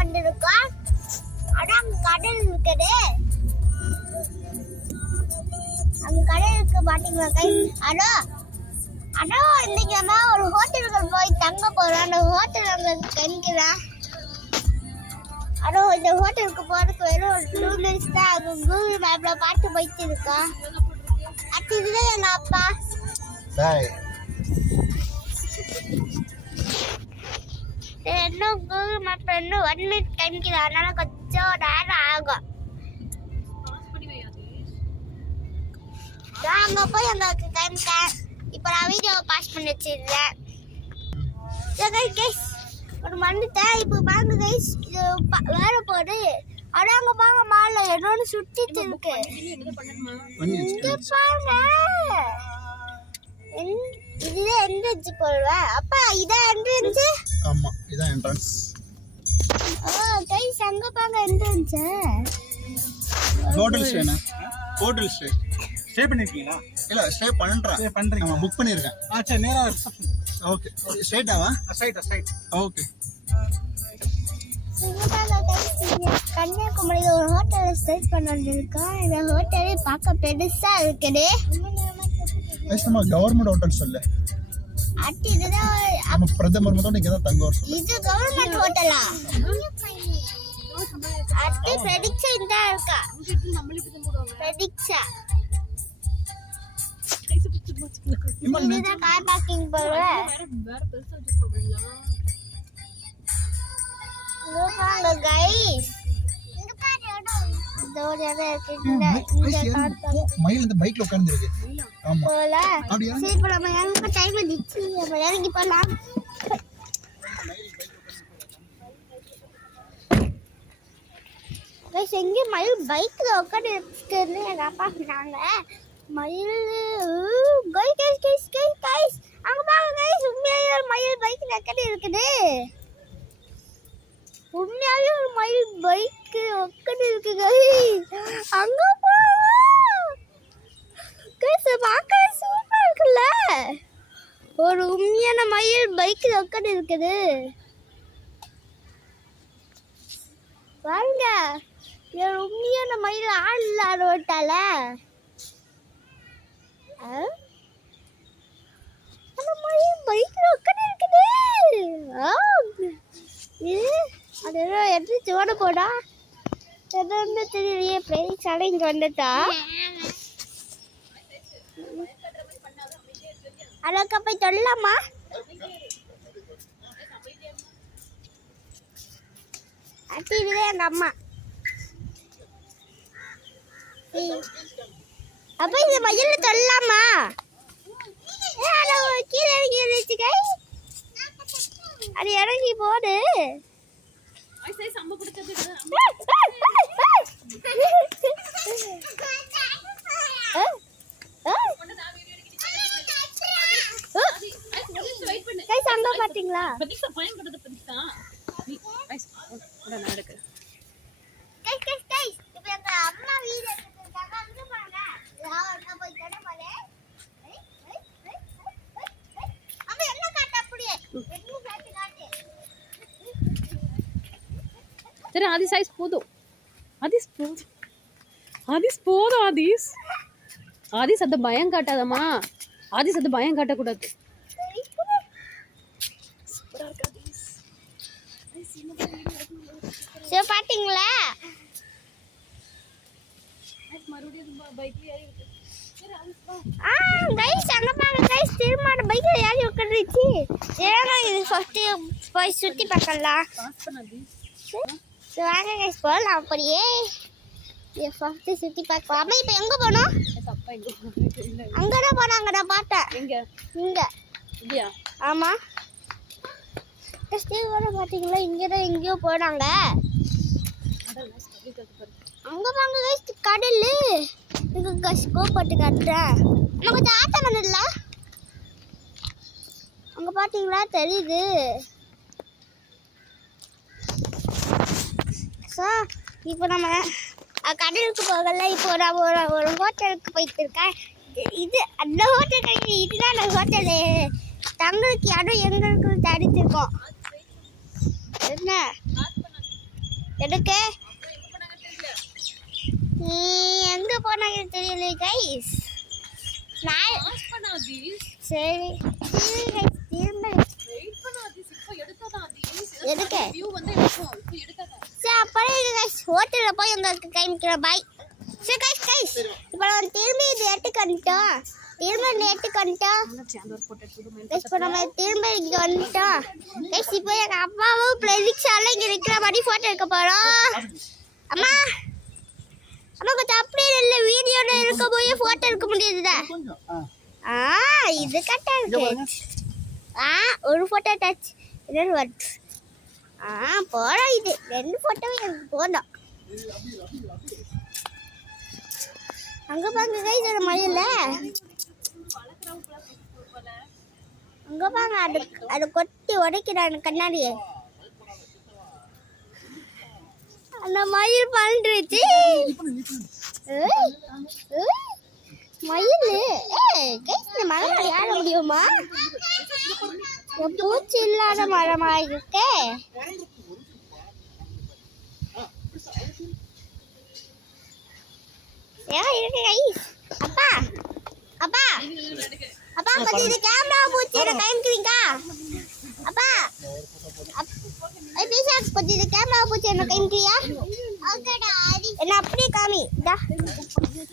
பண்ணிருக்கோம். அதான் கடல் இருக்குது. அந்த கடல் இருக்கு பாத்தீங்களா கைஸ்? அடோ இன்னைக்கு நம்ம ஒரு ஹோட்டலுக்கு போய் தங்க போறோம். அந்த ஹோட்டல் அங்க கணிக்கிறேன். இந்த ஹோட்டலுக்கு போறதுக்கு வெறும் 2 minutes தான் ஆகும். கூகுள் மேப்ல பார்த்து போயிட்டு இருக்கோம். அது இதுதான் எங்க அப்பா. இன்னும் கூகுள் மேப்ல இன்னும் 1 minute கணிக்கிறேன். அதனால கொஞ்சம் நேரம் ஆகும். அங்க போய் எங்களுக்கு கணிக்கேன். இப்ப நான் வீடியோவை பாஸ் பண்ணி வச்சிருக்கேன். ஒரு மண்ணுட்டேன். இப்போ பாருங்க கைஸ், வேற போடு. ஆனா அங்க பாருங்க மாலை என்னோட சுத்திட்டு இருக்கு. இங்க பாருங்க, இதுல என்ட்ரன்ஸ் போடுவா. அப்பா இதான் என்ட்ரன்ஸ். ஆமா, இதான் என்ட்ரன்ஸ். கைஸ் அங்க பாருங்க என்ட்ரன்ஸ். ஹோட்டல் ஸ்டேனா? Hotel stay. ஸ்டே பண்ணிருக்கீங்களா? இல்ல, ஸ்டே பண்றேன். நான் புக் பண்ணிருக்கேன். சரி, நேரா ரிசப்ஷன். ஓகே, ஸ்ட்ரைட்டாவா? ஸ்ட்ரைட். ஓகே. கன்னியாகுமரியில் ஒரு ஹோட்டலை ஸ்டே பண்ணிருக்கோம். இந்த ஹோட்டலே பார்க்க பெருசா இருக்குது. நம்ம கவர்மெண்ட் ஹோட்டல் சொல்லு. இதுதான் நம்ம பிரதமர் மட்டும் இங்க தான் தங்குவார். இது கவர்மெண்ட் ஹோட்டலா? அட்டி பிரடிக்ஷா இந்த இருக்கா? பிரடிக்ஷா. இதுதான் கார் பார்க்கிங் போல. இங்க கைஸ், இங்க பாரு இதோட இருக்கு. மயில் இந்த பைக்ல உட்கார்ந்து இருக்கு. ஆமா போல. சரி இப்ப நம்ம எங்க டைம் வந்துச்சு, நம்ம இறங்கி போலாம். கைஸ் எங்க மயில் பைக்ல உட்கார்ந்து இருக்குன்னு எங்க அப்பா சொன்னாங்க. மயில் கைஸ் அங்க பாருங்க கைஸ், உண்மையாவே ஒரு மயில் பைக்ல உட்கார்ந்து இருக்குது. உண்மையாவே ஒரு மயில் பைக் உட்கார்ந்து இருக்கு கைஸ். அங்க பாருங்க கைஸ், பார்க்க சூப்பரா இருக்குல்ல. ஒரு உண்மையான மயில் பைக்ல உட்கார்ந்து இருக்குது பாருங்க. உண்மையான மயில் ஆள் இல்லாத ஓட்டால அந்த மயில் பைக்ல உட்கார்ந்து இருக்குது. அது எடுத்து ஓட போடா. எது தெரியலையே. பிளேஸ் இங்க வந்துட்டா. அழகா போய் சொல்லலாமா? அட்டி இதுதான் எங்க அம்மா. அப்ப இந்த மயில சொல்லலாமா? கீழே இறங்கி இருந்துச்சு. அது இறங்கி போடு. அங்க பாத்தீங்களா? சரி, ஆதிஸ் ஐஸ் போதும். ஆதிஸ் போதும். ஆதிஸ் அது பயம் காட்டாதம்மா. ஆதிஸ் அது பயம் காட்டக்கூடாது. பாத்தீங்களா? திரும்ப பைக்ல ஏறி உட்காந்துருச்சு. இது ஃபர்ஸ்ட் போய் சுத்தி பார்க்கலாம். வாங்க கைஸ் போகலாம். அப்படியே ஃபர்ஸ்ட் சுத்தி பார்க்கலாம். இப்போ எங்க போனோம்? அங்கதான் போனாங்க, நான் பார்த்தேன். இங்க ஆமா. பாத்தீங்களா? இங்கதான் எங்கேயோ போனாங்க. அங்க வாங்க கைஸ், கடல். இங்க ஸ்கோப் போட்டு காட்டுறேன். நம்ம கொஞ்சம் ஆட்டம் பண்ணல. அங்க பாத்தீங்களா? தெரியுது. இப்போ நம்ம கடலுக்கு போகல. இப்போ நான் ஒரு ஹோட்டலுக்கு போயிட்டு இருக்கேன். இது அந்த ஹோட்டல் கிடையாது. இதுதான் அந்த ஹோட்டலு. தங்களுக்கு இடம் எங்களுக்கு தடிச்சிருக்கோம். என்ன எடுக்க நீ எங்க போனாங்க தெரியல கைஸ் நான் சரி எதுக்கு சரி அப்படியே கைஸ் ஹோட்டலில் போய் உங்களுக்கு காமிக்கிறேன் பாய் சரி கைஸ் கைஸ் இப்போ நான் திரும்பி இது எடுத்துக்கு வந்துட்டோம் கைஸ் இப்போ நம்ம திரும்ப இங்கே வந்துட்டோம் கைஸ் இப்போ எங்கள் அம்மாவும் பிரதீக்ஷாலாம் இங்கே இருக்கிற மாதிரி ஃபோட்டோ எடுக்க போகிறோம் அம்மா அம்மா கொஞ்சம் அப்படியே இல்லை வீடியோவில் இருக்க போய் ஃபோட்டோ எடுக்க முடியுதுதா இது கரெக்டாக இருக்கு ஒரு ஃபோட்டோ டச் இன்னொரு ஒர்க் போகிறோம் இது 2 ஃபோட்டோவும் எனக்கு போதும் அங்கே பாருங்க கைஸ் அது மழையில் அங்கே பாருங்க அது கொட்டி உடைக்கிறான் கண்ணாடியை அந்த மயில் பறந்துருச்சு மயில் கைஸ் இந்த மலை மேலே ஏற முடியுமா பூச்சி இல்லாத மரமா இருக்கு இருக்கு கைஸ் அப்பா அப்பா அப்பா கொஞ்சம் இது கேமரா பூச்சி என்ன காமிக்கிறீங்க அப்பா பீசாக்ஸ் கொஞ்சம் இது கேமரா பூச்சி என்ன காமிக்கிறியா என்ன அப்படியே காமி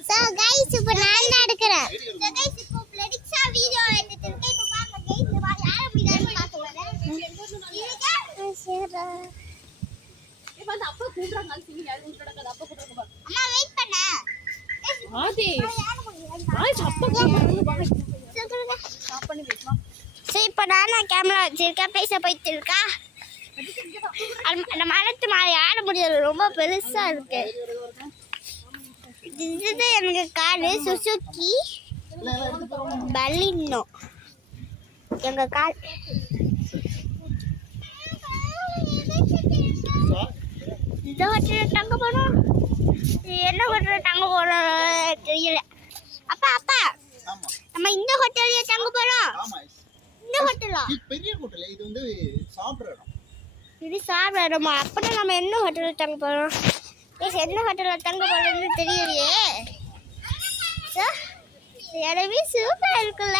சோ கைஸ் இப்போ நான் தான் எடுக்கிறேன் சோ கைஸ் இப்போ பிரதீக்ஷா வீடியோ எடுத்துட்டு இருக்கேன் இப்போ பாருங்க கைஸ் இந்த மாதிரி யார முடியாதுன்னு பாத்துறேன் அம்மா வெயிட் பண்ண சரி இப்போ நான் கேமரா வச்சிருக்கேன் பேச போயிட்டு இருக்கா அந்த மரத்து மேலே ஆட முடியாது ரொம்ப பெருசா இருக்கு இதுதான் எனக்கு காரு சுசுகி பலினோ எங்க கார் இந்த ஹோட்டலில் தங்க போனோம் என்ன ஹோட்டலில் தங்க போனோம் தெரியல அப்பா அப்பா நம்ம இந்த ஹோட்டல்லையே தங்க போறோம் இந்த ஹோட்டலா பெரிய ஹோட்டல் இது வந்து சாப்பிடுற இடம் இது சாப்பிட இடமா அப்படின்னா நம்ம என்ன ஹோட்டலில் தங்க போறோம் என்ன ஹோட்டலில் தங்க போறோம்னு தெரியலையே இடமே சூப்பராக இருக்குல்ல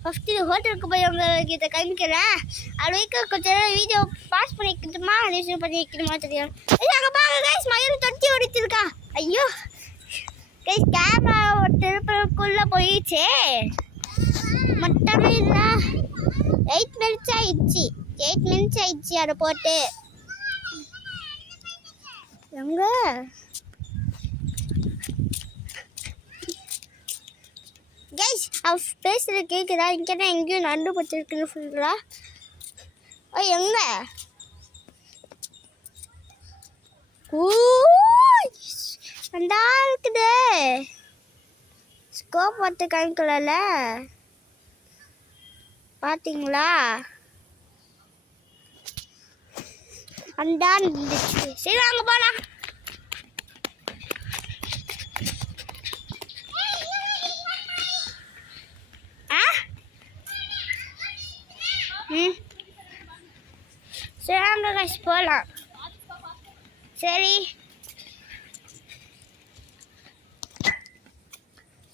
ஃபஸ்ட்டு இது ஹோட்டலுக்கு போய் உங்களுக்கு இதை காமிக்கிறேன் அது வரைக்கும் கொஞ்சம் நேரம் வீடியோ பாஸ் பண்ணிக்கணுமா ரிசீவ் பண்ணி வைக்கணுமா தெரியும் அங்கே பாருங்க கைஸ் மயில் தொட்டி ஓடிச்சிருக்கா ஐயோ கைஸ் கேமரா திருப்பக்குள்ளே போயிடுச்சே மொத்தமே இல்லை 8 மினிட்ஸ் ஆயிடுச்சு அதை போட்டு எங்க கைஸ் அவ பேசுறது கேட்குதா இங்கே தான் எங்கேயும் நண்டு பச்சிருக்குன்னு சொல்கிறா எங்க நல்லா இருக்குது ஸ்கோப் பார்த்து காமிக்கல பார்த்தீங்களா அண்டான் இருந்துச்சு சரி வாங்க போலாம் சரி வாங்க கைஸ் போகலாம் சரி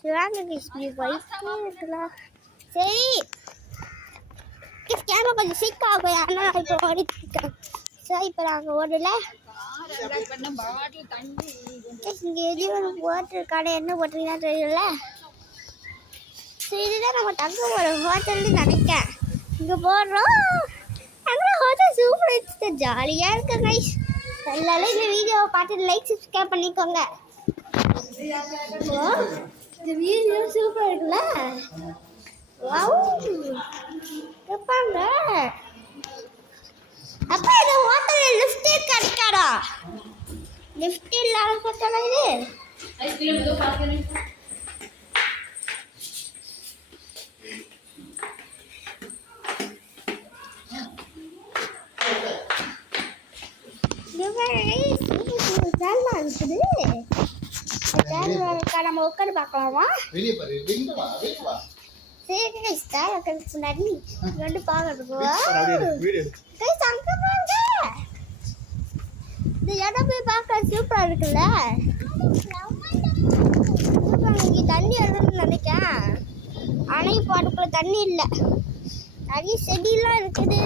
வாங்க கைஸ் இருக்கலாம் சரி கேமரா கொஞ்சம் சிக் ஆகும் ஆனால் இப்போ ஓடிட்டுருக்கேன் சரி இப்போ நாங்கள் ஓடல இங்கே எதுவும் ஒரு ஹோட்டல் கடை என்ன போட்டிங்கன்னா தெரியல சரி இதுதான் நம்ம தங்க போகிற ஹோட்டல்னு நினைக்கிறேன் இங்கே போடுறோம் அங்கே ஹோட்டல் சூப்பராக இருந்துச்சு ஜாலியாக இருக்கு கைஸ் எல்லாரும் இந்த வீடியோவை பார்த்து லைக் சப்ஸ்கிரைப் பண்ணிக்கோங்க இந்த வீடியோ சூப்பராக இருக்குல்ல இருப்பாங்க அப்பா இந்த ஹோட்டலில் லிஃப்ட் கிடைக்காடா லிஃப்ட் இல்லாத ஹோட்டலா இது நல்லா இருக்குது நம்ம உட்காந்து பார்க்கலாமா வெளியே பாரு வெளியே வா சரி ஸ்டார் உட்காந்து முன்னாடி ரெண்டு பார்க்கறதுக்கு வீடியோ அங்க பாருங்க இந்த இடம் போய் பார்க்க சூப்பராக இருக்குல்ல. இங்கே தண்ணி வரும்னு நினைக்கிறேன். ஆனால் இப்போ அதுக்குள்ள தண்ணி இல்லை. நிறைய செடியெல்லாம் இருக்குது.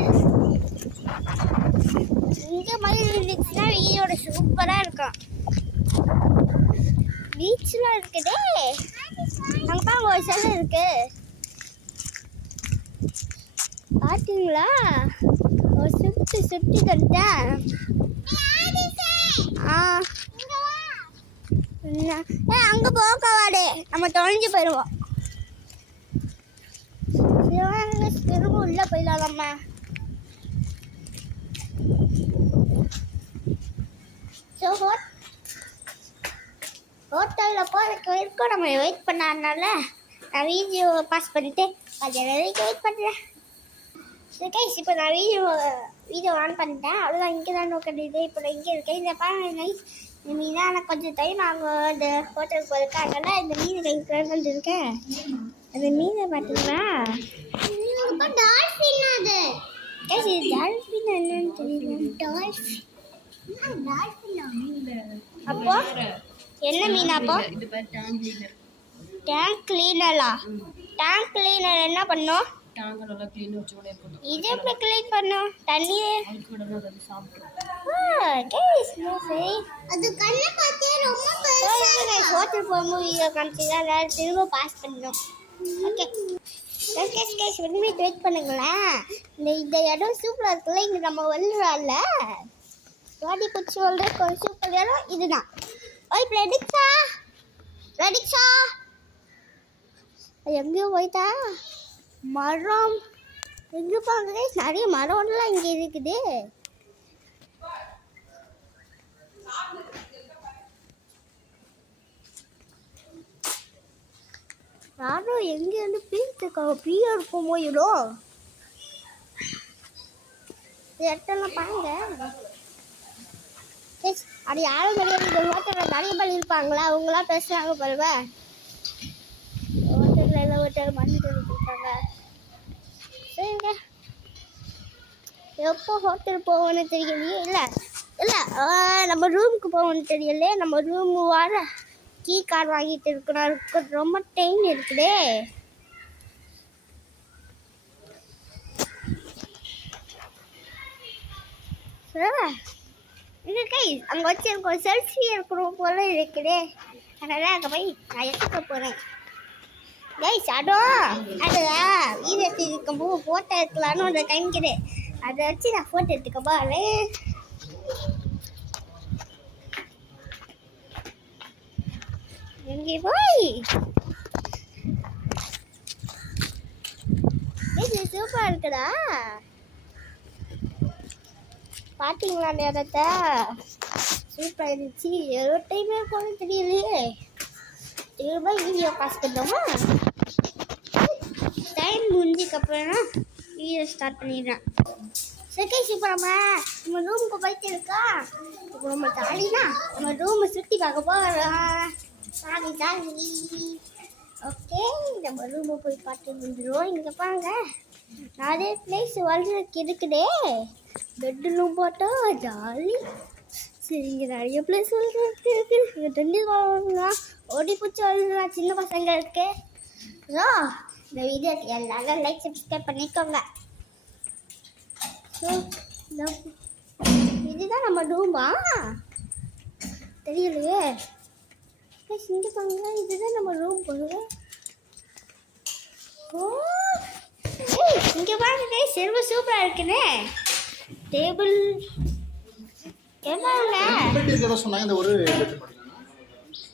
இந்த மாதிரி இருந்துச்சுன்னா வெயிலோட சூப்பராக இருக்கும். பீச்லாம் இருக்குதே. அங்கே பாருங்க ஒரு சிலை இருக்கு. பார்த்தீங்களா? ஒரு சுற்றி தட்டேன். அங்கே போகவாடே, நம்ம தொலைஞ்சு போயிடுவோம். திரும்ப உள்ள போயிடலாம் நம்ம. ஹோட்டலில் போகிறதுக்கு வரைக்கும் நம்ம வெயிட் பண்ணாதனால நான் வீடியோ பாஸ் பண்ணிவிட்டு அது வரைக்கும் வெயிட் பண்ணுறேன். கைஸ் இப்போ நான் வீடியோ ஆன் பண்ணிட்டேன். அவ்வளோதான். இங்கே தான் நோக்கிது. இப்போ நான் இங்கே இருக்கேன். இந்த பாருங்க கைஸ், இந்த மீனாக எனக்கு கொஞ்சம் டைம் ஆகும் அந்த ஹோட்டலுக்கு போகிறதுக்கு. அதனால் இந்த மீன் கைக்கு இருக்கேன். அந்த மீனை பார்த்தீங்களா? டால்ஃபின் அது. கைஸ் இது டால்ஃபின் என்னன்னு தெரியல. அப்போ என்ன மீன்? அப்போ டேங்க் கிளீனரா? டேங்க் கிளீனர் என்ன பண்ணும்? இது எப்படி கிளீன் பண்ணும்? தண்ணி ஹோட்டல் போகும்போது காமிச்சிங்களா? திரும்ப பாஸ் பண்ணணும். ஓகே வெயிட் பண்ணுங்களேன். இந்த இடம் சூப்பராக இருக்குல்ல. இங்கே நம்ம வந்துடுறால வாடி குச்சி சொல்கிற ஒரு சூப்பர் இடம் இதுதான். ஓய் பிரடிக்ஷா எங்கேயோ போயிட்டா. மரம் எங்கே பாருங்க, நிறைய மரம்லாம் இங்கே இருக்குது. யாரும் எங்கேருந்து பீர்த்துருக்காங்க. பீயா இருக்குமோ இடம். இடத்தெல்லாம் பாருங்க. அது யாரும் கிடையாது. இந்த ஹோட்டலில் நிறைய பேர் இருப்பாங்களா, அவங்களாம் பேசுகிறாங்க பாருங்க. ஹோட்டலில் எல்லாம் ஹோட்டல் பண்ணிட்டு இருக்காங்க. சரிங்க, எப்போ ஹோட்டல் போவோன்னு தெரியலையே. இல்லை நம்ம ரூமுக்கு போவோன்னு தெரியலையே. நம்ம ரூம் வர கீ கார்டு வாங்கிட்டு இருக்கணும். அதுக்கு ரொம்ப டைம் இருக்குதே. இது கைஸ் அங்கே வச்சு எனக்கு ஒரு செல்ஃபி எடுக்கணும் போல இருக்குதே. அதனால் அங்கே போய் நான் எடுத்துக்க போகிறேன். கைஸ் அதுதான் வீடு எடுத்து இருக்கும்போது ஃபோட்டோ எடுக்கலான்னு அதை காமிக்கிறேன். அதை வச்சு நான் ஃபோட்டோ எடுத்துக்க போகிறேன். எங்கே போய் இது சூப்பராக இருக்குதா? பார்த்தீங்களா அந்த இடத்த? சூப்பராக இருந்துச்சு. எவ்வளோ டைமே போன தெரியலையே. திரும்ப வீடியோ பாஸ் பண்ணோமா? டைம் முடிஞ்சதுக்கப்புறம் வீடியோ ஸ்டார்ட் பண்ணிடுறேன். சரி இப்போ நம்ம ரூமுக்கு போயிட்டு இருக்கா. இப்போ நம்ம ஜாலினா நம்ம ரூமை சுற்றி பார்க்க போகிறோம். சாமி ஓகே, நம்ம ரூமை போய் பார்த்து வந்துடுவோம். இங்கே பாருங்க நிறைய பிளேஸ் வாழ்றதுக்கு இருக்குதே. பெட்ரூம் போட்டால் ஜாலி. சரி, இங்கே நிறைய பிளேஸ் வாழ்றதுக்கு இருக்குது. இங்கே ரெண்டு வாங்கலாம், ஓடி பூச்சி வாழ்லாம் சின்ன பசங்க இருக்கு. ஸோ இந்த வீடியோ எல்லாரும் லைக் சப்ஸ்கிரைப் பண்ணிக்கோங்க. ஸோ இதுதான் நம்ம ரூமா தெரியலையே. இங்கே பாருங்க, இதுதான் நம்ம ரூம் போடுவோம். ஓ இங்கே பாருங்க, செல்வ சூப்பராக இருக்குண்ணே. டேபிள்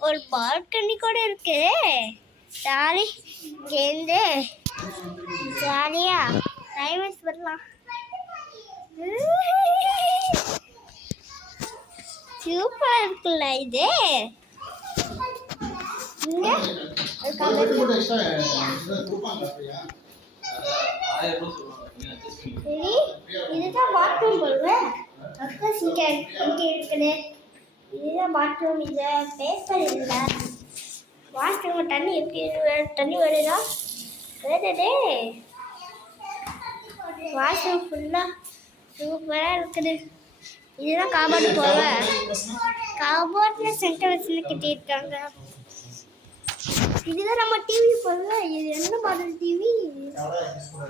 ஒரு பால்கனி கூட இருக்கு. ஜாலி இங்கேருந்து ஜாலியா டைம் வேஸ்ட் பண்ணலாம். சூப்பராக இருக்குல்ல இது. இங்கே சரி, இதுதான் பாத்ரூம் போடுவேன். அக்கஸ் இங்கே இருக்குது. இதுதான் பாத்ரூம். இதை பேப்பர் இல்லை. வாஷ்ரூம் தண்ணி எப்படி தண்ணி வருதா? வருதே. வாஷ்ரூம் ஃபுல்லாக சூப்பராக இருக்குது. இதுதான் காபோர்டு போக காபோர்ட்ல சென்டர் வச்சு கட்டியிருக்காங்க. இதுதான் நம்ம டிவி போல. இது என்ன மாடல் டிவி?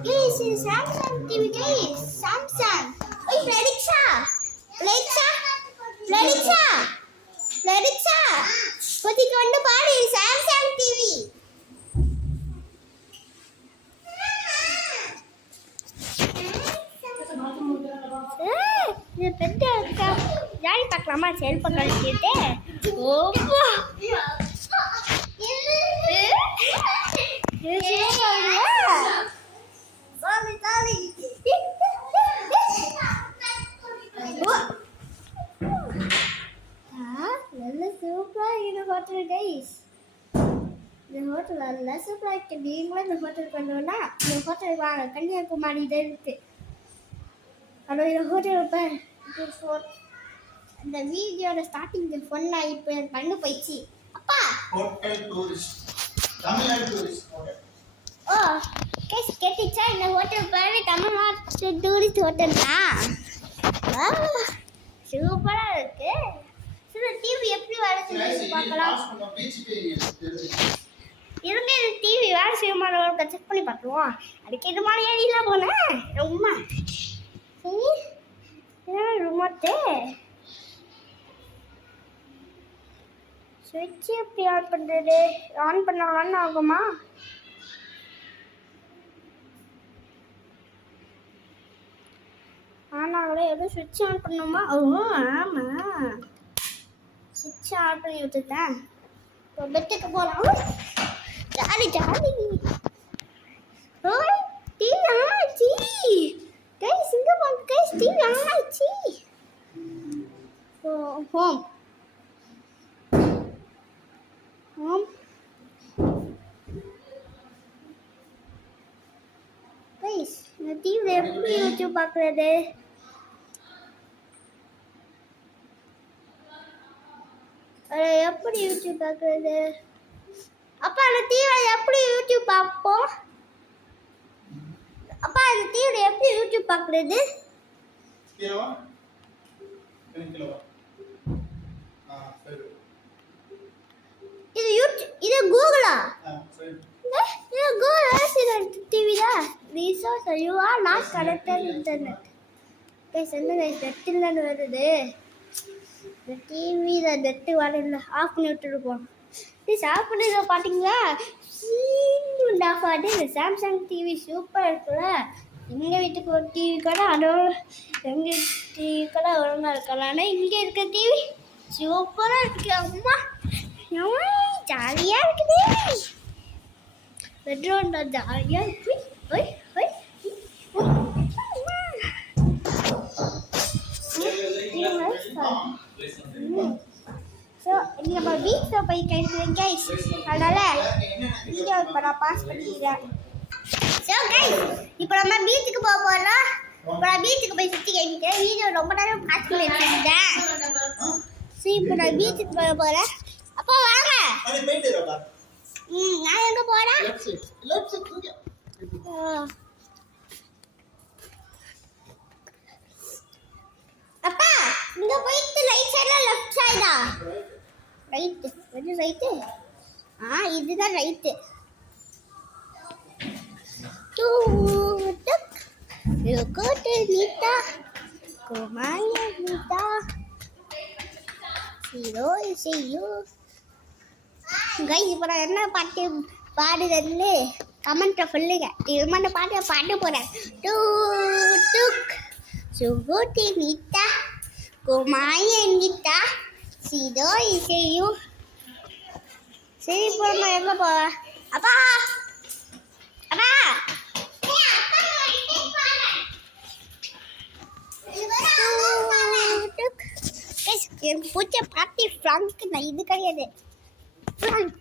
கைஸ் இது சாம்சங் டிவி கைஸ். சாம்சங். ஓய் ஃப்ளெரிக்ஸா கொதிக்க வந்து பாரு சாம்சங் டிவி. இது பெட்ட இருக்கா? யாரி பார்க்கலாமா? செல்ப கழிச்சிட்டு ஓப்பா நல்ல சூப்பரா இந்த ஹோட்டல் கைஸ். இந்த ஹோட்டல் நல்ல சூப்பரா இருக்கு. நீங்களும் இந்த ஹோட்டலுக்கு வந்தோம்னா இந்த ஹோட்டல் வாங்க. கன்னியாகுமரியில இருக்கு. ஆனால் இந்த ஹோட்டல் அந்த வீடியோட ஸ்டார்டிங் பொண்ணா இப்போ என் கண்ணு போயிடுச்சு. அப்பா hotel tourist Tamil Nadu tourist hotel. ஓ கேஸ் கேட்டுச்சா? இந்த ஹோட்டல் பேரு தமிழ்நாடு டூரிஸ்ட் ஹோட்டல் தான். சூப்பரா இருக்கு. சரி டிவி எப்படி வேலை செய்யுது பார்க்கலாம். இருங்க இந்த டிவி வேலை செய்யுமான செக் பண்ணி பார்த்துருவோம். அதுக்கு இது மாதிரி ஏறிலாம் போனேன் ரொம்ப சரி. ரிமோட்டு சுவிட்ச் எப்படி ஆன் பண்ணுறது? ஆன் பண்ணலான்னு ஆகுமா? ஆனாங்களே எதுவும் சுவிட்ச் ஆன் பண்ணணுமா? ஓ ஆமாம், சுவிட்ச் ஆன் பண்ணி விட்டுட்டேன். இப்போ பெட்டுக்கு போகலாம். Jolly jolly. ஓய் டிவி ஆனாச்சு கைஸ். இங்கே பாருங்க கைஸ், டிவி ஆனாச்சு. ஹோம் கைஸ், இந்த டிவியில் எப்படி யூடியூப் பார்க்குறது? எப்படி யூடியூப் பார்க்குறது? அப்பா அந்த டிவியில் எப்படி யூடியூப் பார்ப்போம்? அப்பா அந்த டிவியில் எப்படி யூடியூப் பார்க்குறது? இது யூடியூப், இது கூகுளா? இது கூகுள் ரெசிடென்ட் டிவி தான். Resource you are not connected internet. Guys என்ன கைஸ் நெட் இல்லைன்னு வருது. இந்த டிவியில் நெட்டு வரல. ஆஃப் பண்ணி விட்டுருப்போம். ப்ளீஸ் ஆஃப் பண்ணி பார்த்தீங்களா? ஆஃப் ஆகுது. இந்த சாம்சங் டிவி சூப்பராக இருக்குல்ல. எங்கள் வீட்டுக்கு ஒரு டிவி கூட அதோட எங்கள் டிவி கூட ஒழுங்காக இருக்கலாம். ஆனால் இங்கே இருக்க டிவி சூப்பராக இருக்கு. அம்மா ஜாலியாக இருக்குது. பெட்ரூம்ல ஜாலியாக இருக்கு. ஒய் ஒய் ஸோ நம்ம வீட்டில் போய் கிடைக்கிறேன் கைஸ். அதனால் வீடியோ இப்போ நான் பாஸ் பண்ணிக்கிறேன். ஸோ கைஸ் இப்போ நம்ம பீச்சுக்கு போக போகிறோம். இப்போ நான் பீச்சுக்கு போய் சுற்றி கேட்கிறேன். வீடியோ ரொம்ப நேரம் பாஸ் பண்ணி வச்சுருந்தேன். ஸோ இப்போ நான் பீச்சுக்கு போக போகிறேன். அப்போ வாங்க. நான் எங்கே போகிறேன்? அப்பா இங்கே போயிட்டு ரைட் சைடில் லெஃப்ட் சைடா? ரைட்டு. எது ரைட்டு? இதுதான் ரைட்டு. கோட்டு நீட்டா கோமாய நீட்டா ஹீரோ செய்யோ. கைஸ் இப்போ நான் என்ன பாட்டு பாடுறதுன்னு கமெண்ட்டில் சொல்லுங்க. இது பாட்டு பாட போகிறேன். டூ டுக் சுகோட்டி நீட்டா கோமாய நீட்டா ஹீரோ செய்யோ. சரி இப்போ நம்ம எங்கே போவேன்? அப்பா அப்பா எனக்கு பிடிச்ச பாட்டி ஃப்ராங்க். நான் இது கிடையாது ஃப்ராங்க்.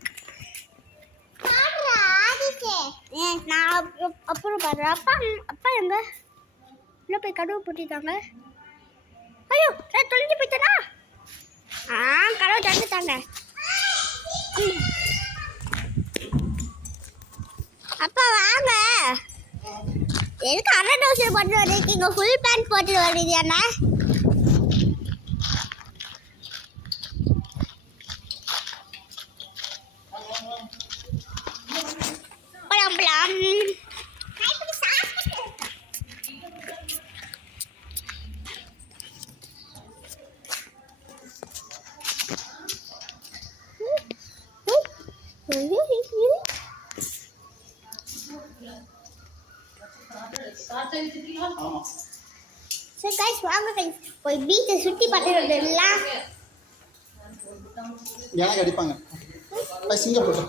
நான் அப்புறம் பாடுறேன். அப்பா அப்பா எங்க இல்லை போய் கதவு போட்டிட்டாங்க. ஐயோ நான் தொலைஞ்சு போயிட்டேனா? கதவு திறந்துட்டாங்க. அப்பா வாங்க. எதுக்கு அரை டவுசர் போட்டு வர்றீங்க? ஃபுல் பேண்ட் போட்டு வர்றீங்க அண்ணா? சரி கைஸ் வாங்க கைஸ் போய் பீச்சை சுற்றி பார்த்துட்டு வந்துடலாம். எனக்கு அடிப்பாங்க சிங்கப்பூர்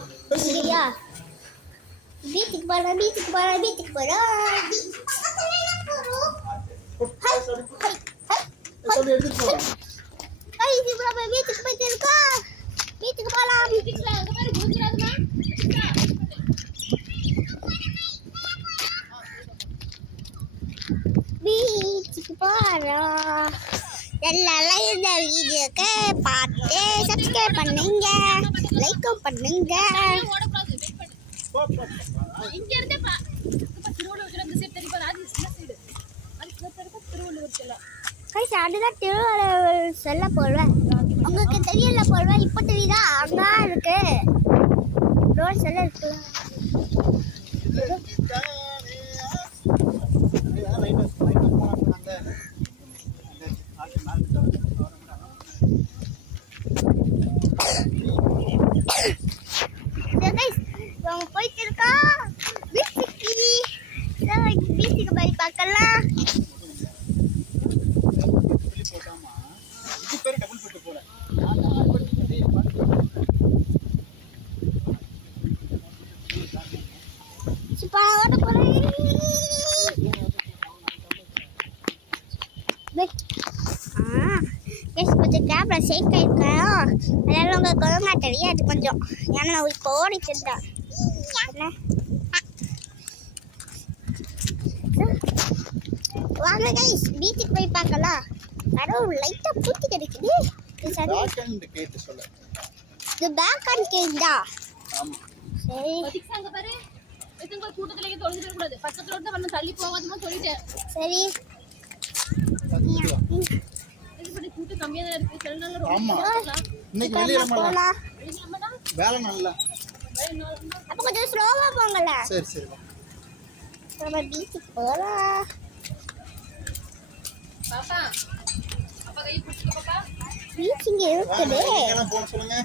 சரியா பீச்சுக்கு போகிறோம் பீச்சுக்கு போகிறோம் பீச்சுக்கு போகிறோம். எடுத்துட்டு போகலாம். கைஸ் இப்போ நம்ம பீச்சுக்கு போயிட்டு இருக்கோம். பீச்சுக்கு போகலாம். பீச்சுக்கு போகிறோம். எல்லாரும் இந்த வீடியோக்கு பார்த்து சப்ஸ்கிரைப் பண்ணுங்க, லைக்கும் பண்ணுங்க. கைஸ் அதுதான் திருவள்ளுவர் சொல்ல போடுவேன். உங்களுக்கு தெரியல போடுவேன். இப்போ தெரியுதா? அங்கே இருக்கு ரோட் சொல்ல இருக்கு. போயிட்டு இருக்கா பீச்சுக்கு. பீச்சுக்கு போய் பார்க்கலாம். கொஞ்சம் கேப்ல ஷேக் ஆயிருக்கோம். அதனால உங்களுக்கு ஒழுங்கா தெரியாது கொஞ்சம். ஏன்னா நான் இப்போ ஓடிட்டு இருந்தேன். வாங்க கைஸ் பீச்சுக்கு போய் பார்க்கலாம். யாரும் லைட்டா பூச்சி கிடைக்குது. இது பேக் அண்ட் கேக் தான். சரி சரி அப்ப கொஞ்சம் ஸ்லோவா போங்கல. சரி சரி நம்ம பீச்சுக்கு போலாம். பீச் இங்க இருக்குது. போன சொல்லுங்க.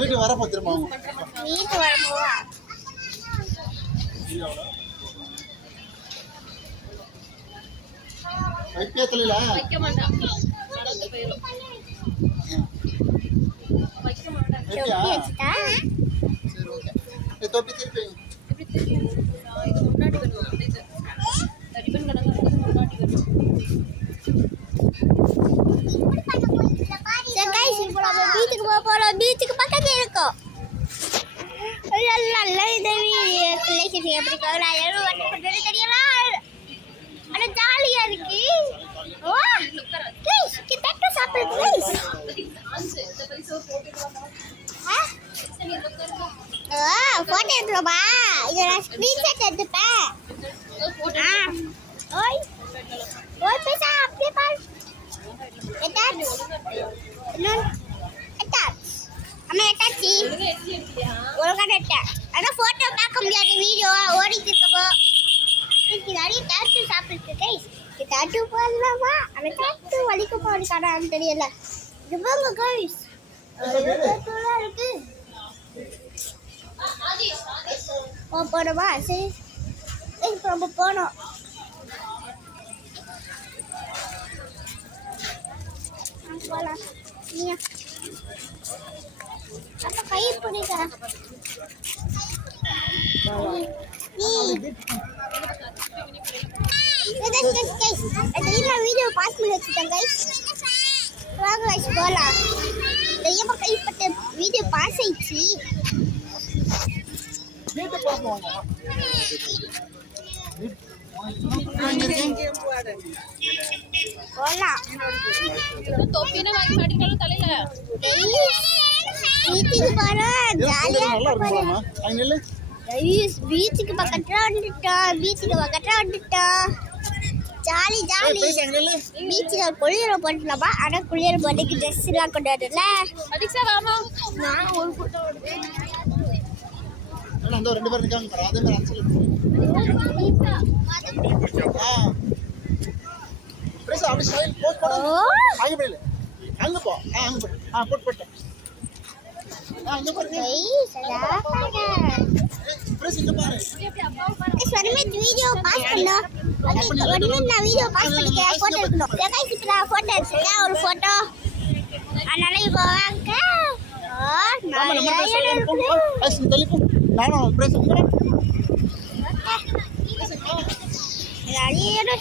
வீட்டு வர பார்த்துருமா வீட்டு வரப்போவா வைக்கல வைக்க மாட்டான். தொப்பி திருப்பி முன்னாடி வருவோம். ரிப்பன் கடங்க முன்னாடி வருவோம். பீச்சுக்கு போக போறோம். பீச்சுக்கு பக்கத்துல இருக்கோம். தெரியல ஆனா ஜாலியா இருக்கு. சாப்பிடுறது போட்டோ எடுத்துருமா? இதை நான் ஸ்கிரீன்ஷாட் எடுத்துப்பேன். ஓய் ஓய் பேசா அப்படியே பாரு. அம்மா எட்டாச்சு ஒழுங்கா நட்டேன். ஆனால் ஃபோட்டோ பார்க்க முடியாது. வீடியோ ஓடிட்டு இருக்கப்போ நிறைய டேட்டு சாப்பிட்டு டேட்டு போடலாமா? அந்த டேட்டு வலிக்க போறதுக்கான தெரியல. இது போங்க கைஸ் இருக்கு. போனோமா? சரி இப்போ நம்ம போனோம். போகலாம். அப்போ கை பிடிக்க வீடியோ பாஸ் பண்ணி வச்சுட்டேன் கைஸ். வாங்க கைஸ் போகலாம். தெய்வம் கைப்பட்ட வீடியோ பாஸ் ஆயிடுச்சு. போகலாம். தொப்பினா வாங்கி மாட்டிட்டாலும் தலையில வீட்டுக்கு போகிறோம். ஜாலியாக கைஸ் பீச்சுக்கு பக்கத்துல வந்துட்டோம் ஜாலி பீச்சில் குளிர போட்டுலாமா ஆனால் குளிர போட்டுக்கு ட்ரெஸ் எல்லாம் கொண்டு வரல நான் ஒரு ஃபோட்டோ அந்த ரெண்டு பேரும் நிக்காங்க பாரு அதே மாதிரி ஆன்சர் பிரேஸ் அப்படி ஸ்டைல் போஸ்ட் பண்ணு அங்க போய் அங்க போ அங்க போ போட்டு அங்க பாருங்க பிரேஸ் இங்க பாரு வீடியோ பாஸ் பண்ணா நான் வீடியோ பாஸ் பண்ணிக்கிறேன் போட்டோ எடுக்கணும் நான் போட்டோ எடுத்துட்டேன் ஒரு போட்டோ அதனால இப்போ வாங்க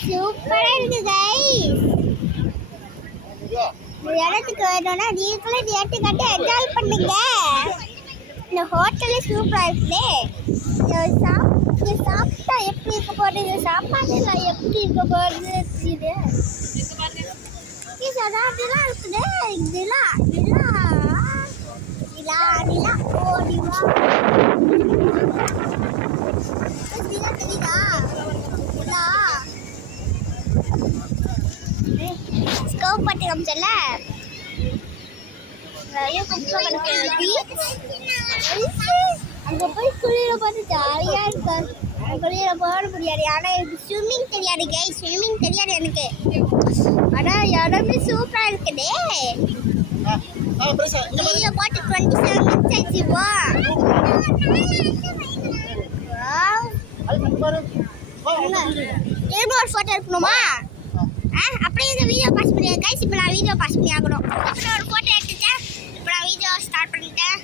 சூப்பரா இருக்கு இடத்துக்கு வேணும்னா நீங்களே நேட்டு கட்டி என்ஜாய் பண்ணுங்க இந்த ஹோட்டலே சூப்பரா இருக்குது சாப்பிட்டா எப்படி இருக்க போறது சாப்பாடு எல்லாம் எப்படி இருக்க போறது இதெல்லாம் இருக்குது இதெல்லாம் ஓடி வா தெரியுதா ஸ்கோப் பட்டி காமிச்சல அங்க போய் குளிர பார்த்து ஜாலியா இருக்கு குளிர போட முடியாது ஆனா எனக்கு ஸ்விம்மிங் தெரியாது எனக்கு ஆனா இடமே சூப்பரா இருக்குதே வீடியோ போட்டு 27 minutes ஆயிடுச்சு வா திரும்ப ஒரு போட்டோ எடுக்கணுமா அப்படியே இந்த வீடியோ பாஸ் பண்ணி கைஸ் இப்போ நான் வீடியோ பாஸ் பண்ணி ஆகணும் அப்புறம் ஒரு போட்டோ எடுத்துட்டேன் இப்போ நான் வீடியோ ஸ்டார்ட் பண்ணிட்டேன்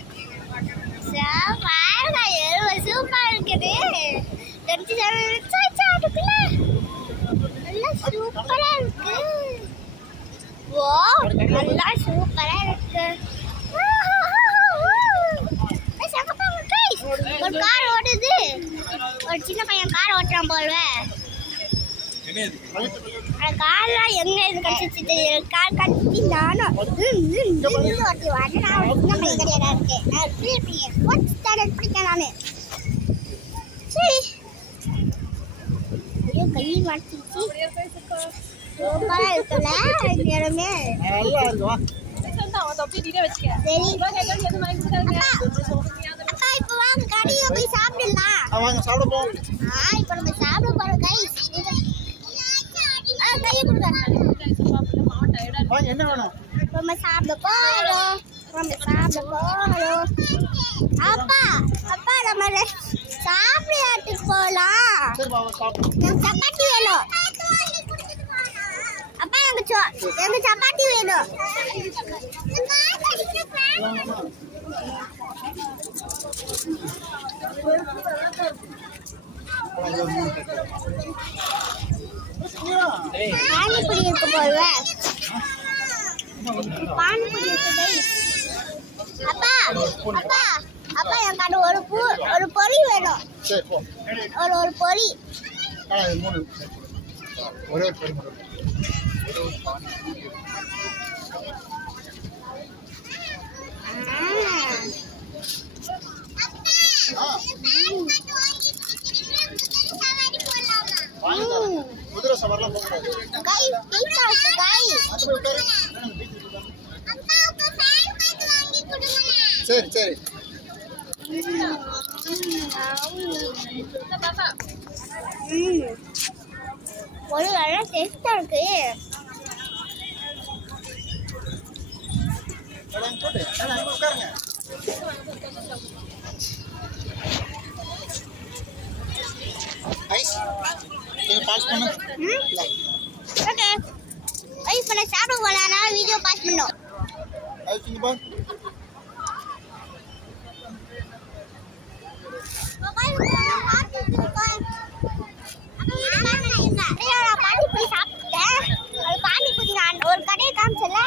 சூப்பரா இருக்குது 27 minutes ஆயிடுச்சு அதுக்குள்ள நல்லா சூப்பரா இருக்கு ஓ நல்லா சூப்பரா இருக்கு ஒரு கார் ஓடுது ஒரு சின்ன பையன் கார் ஓட்டுறான் போல்வே கார்லாம் எங்க இது கடிச்சு தெரியும் கார் கட்டி நானும் ஓட்டி வாங்க நான் ஒரு சின்ன பையன் கிடையாது இருக்கேன் ஃபோர்த் ஸ்டாண்டர்ட் படிக்கேன் நான் சரி ஐயோ கை மாட்டிச்சு சூப்பரா இருக்குல்ல இந்த இடமே இப்போ வாங்க கடையில போய் சாப்பிடலாம் வாங்க சாப்பிட போவோம் இப்போ நம்ம சாப்பிட போறோம் கைஸ் கையை கொடுங்க வாங்க என்ன வேணும் நம்ம சாப்பிட போறோம் அப்பா நம்ம சாப்பிடறதுக்கு போலாம் சரி வாங்க சாப்பிடு எனக்கு சப்பாத்தி வேணும் அப்பா எனக்கு சப்பாத்தி வேணும் பானிபூரி இருக்கு போல்வேன் பானிபூரி இருக்கு அப்பா எனக்கு ஒரு பொரி வேணும் சரி போ ஒரு பொரி மூணு ஒரே ஒரு பொரி மட்டும் குதிரை சவாரிலாம் போகக்கூடாது சரி சரி ஒரு நல்லா டேஸ்டா இருக்கு உட்காருங்க ஐஸ் பாஸ் பண்ணு ஓகே ஐஸ் பண்ண சாப்பிட போலானா வீடியோ பாஸ் பண்ணோம் ஐஸ் இங்க பா பானிபூரி சாப்பிட்டேன் பானிபூரி நான் ஒரு கடையை காமிச்சல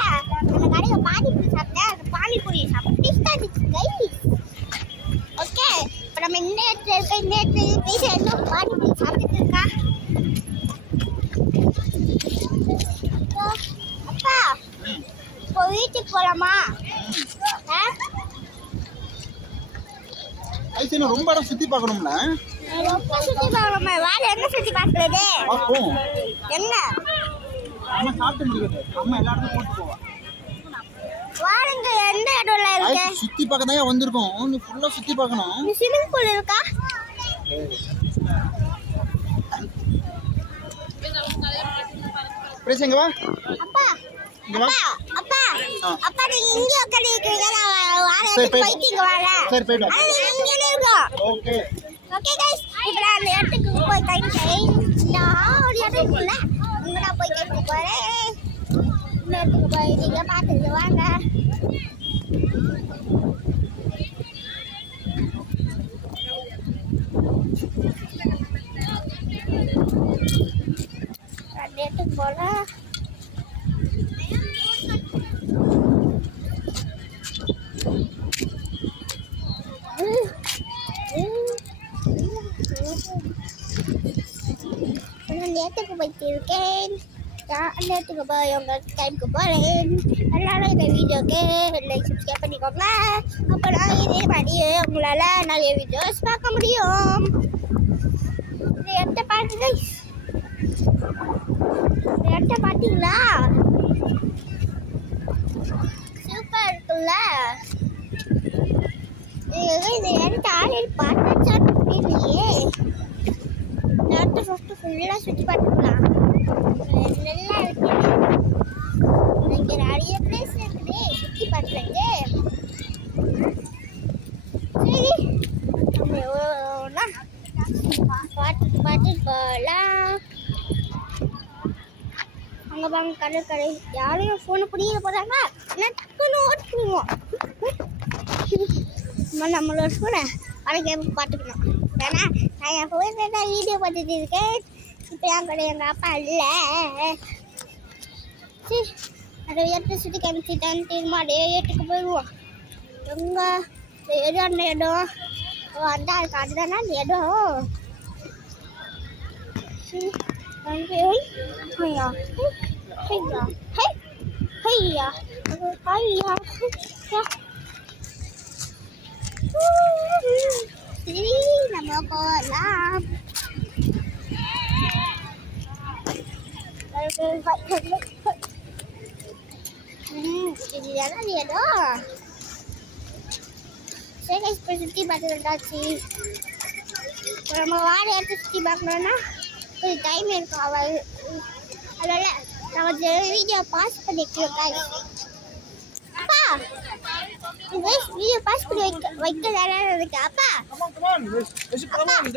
அந்த கடையில் பானிபூரி சாப்பிட்டேன் அந்த பானிபூரி சாப்பிட்டு ஓகே இப்போ நம்ம இந்த இடத்துல இருக்க பானிபூரி சாப்பிட்டு இருக்கா அப்பா இப்போ வீட்டுக்கு போலாமா ஐசு ரொம்ப இடம் சுத்தி பார்க்கணும்ல. ரொம்ப சுத்தி பார்க்கணுமா? வேற எங்க சுத்தி பார்க்கறது? பார்ப்போம். என்ன அம்மா சாப்பிட்டு முடியாது. அம்மா எல்லா இடத்துக்கும் போட்டு போவா. வாருங்க, எந்த இடம்ல இருக்கு? ஐசு சுத்தி பார்க்க தான் வந்திருக்கோம். நீ ஃபுல்லா சுத்தி பார்க்கணும். ஸ்விமிங் பூல் இருக்கா? பிரேஸ் எங்க வா. அப்பா இங்க வா. அப்பா அப்பா நீங்க இங்க உட்கார்ந்திருக்கீங்க. நான் வார சரி, இடத்துக்கு போயிட்டு இங்க வரேன். சரி போயிட்டு வா. நீங்க இங்கே இருக்கோம். ஓகே. ஓகே கைஸ், இப்போ நான் அந்த இடத்துக்கு போய் கைட்டேன். நான் ஒரு இடம் இருக்குல்ல, அங்க நான் போய் கைட்டு போறேன். இந்த இடத்துக்கு போய் நீங்க பார்த்துட்டு வாங்க. அந்த இடத்துக்கு போறேன். நான் நேற்றுக்கு போயிட்டு இருக்கேன். நான் நேற்றுக்கு போய் உங்கள் டைமுக்கு போகிறேன். எல்லாரும் இந்த வீடியோக்கு லைக் சப்ஸ்கிரைப் பண்ணிக்கோங்க. அப்போ நான் இதே மாதிரி உங்களால் நிறைய வீடியோஸ் பார்க்க முடியும். இந்த இடத்த பாருங்க, இந்த இடத்த பார்த்தீங்களா? சூப்பர் இருக்குல்ல? இந்த இடத்த ஆல்ரெடி பார்த்தாச்சான்னு தெரியலையே. இந்த இடத்த ஃபஸ்ட்டு ஃபுல்லாக சுற்றி பார்த்துக்கலாம். நல்லா இருக்கு. இங்கே நிறைய பிளேஸ் இருக்குது சுற்றி பார்க்கலங்க. சரி, நம்ம எவ்வளோனா பார்த்துட்டு போகலாம். அங்கே பாருங்க கடற்கரை. யாரையும் ஃபோனை பிடிக்க போகிறாங்க. ஆனால் டக்குன்னு ஓட்டிக்குவோம். நம்மளோட ஃபோனை வரைக்கும் பார்த்துக்கணும். ஏன்னா நான் என் ஃபோனில் தான் வீடியோ பார்த்துட்டு இருக்கேன். இப்போ என் கூட எங்கள் அப்பா இல்லை. சரி, அதை எடுத்து சுற்றி காமிச்சிட்டேன். திரும்ப ஏட்டுக்கு போயிடுவோம். எங்கே எது அந்த இடம் அந்த அதுதானே அந்த இடம். சரி, ஐயா ஐயா ஐயா ஐயா சரி, நம்ம போகலாம். இதுதான் இடம். சரி, இப்போ சுற்றி பார்த்து வந்தாச்சு. இப்போ நம்ம வார இடத்த சுற்றி பார்க்கணுன்னா ஒரு டைம் இருக்கும். அதனால் நம்ம வீடியோ பாஸ் பண்ணிக்கிறோம் guys. அப்பா வீடியோ பாஸ் பண்ணி வைக்க நேரம் இருக்கு. அப்பா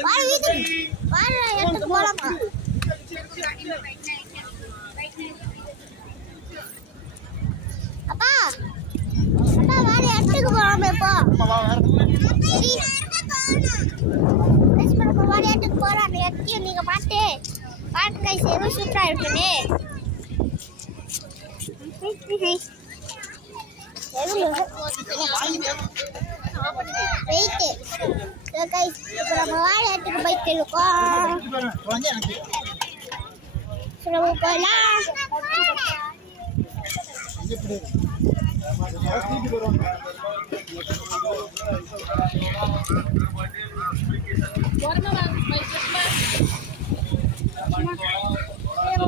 வார இடத்துக்கு போகலாமா? அப்பா அப்பா வார இடத்துக்கு போகலாமா? இப்போ வார இடத்துக்கு போகிறோம். அந்த இடத்தையும் நீங்கள் பார்த்து கைஸ் எவ்வளோ சூப்பராக இருக்குன்னு. வெயிட்டு கைஸ், இப்போ நம்ம வார இடத்துக்கு போயிட்டு இருக்கோம். நம்ம போகலாம்.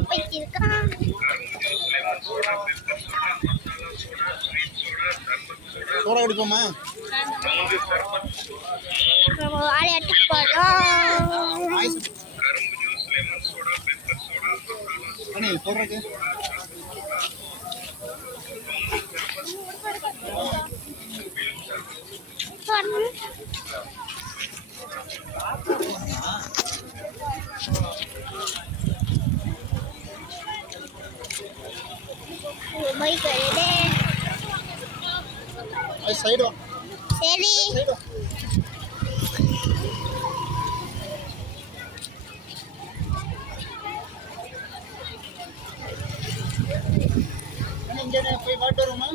போயிட்டு இருக்கான். சோடா குடிப்போமா? நம்ம வார இடத்துக்கு போகிறோம். அண்ணே சொல்றேன். பைக் வருது. சைடு வா. சரி, இங்கே போய் பாட்டு வருமா?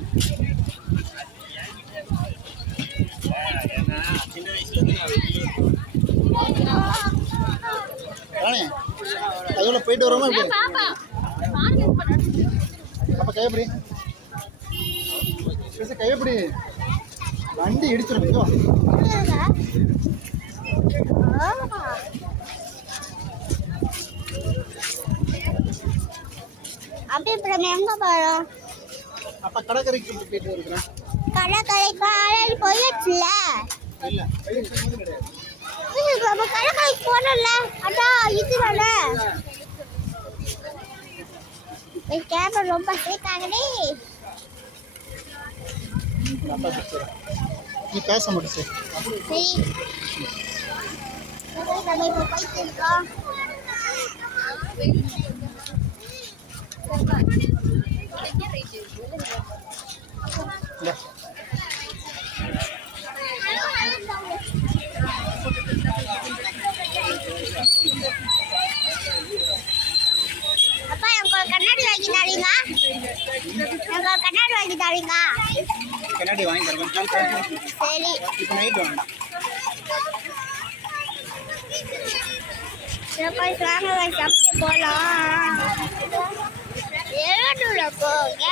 அதுல போயிட்டு வரோமா? அப்ப கையப்படி கையப்படி வண்டி இடிச்சிருக்கோ. அப்படியே இப்போ நம்ம எங்க போறோம்? அப்ப கடற்கரைக்கு போயிட்டு இருக்கிறேன். கடற்கரை காலையில் போயிடுச்சுல. இல்ல கிடையாது. நம்ம கடற்கரைக்கு போனோம்ல, அதான் இது தானே. கேமரா ரொம்ப சேர்க்காங்கடே. அப்பா பேசுற. நீ பேச மாட்டே. சரி நம்ம இப்போ போயிட்டு இருக்கோம். இல்ல அப்பா எனக்கு ஒரு கண்ணாடி வாங்கி தரீங்க? எனக்கு ஒரு கண்ணாடி வாங்கி தரீங்க? கண்ணாடி வாங்கி தரேன். சரி இப்போ நைட் வாங்க. போய் வாங்க அப்படியே போகலாம். எவ்வளோ போங்க.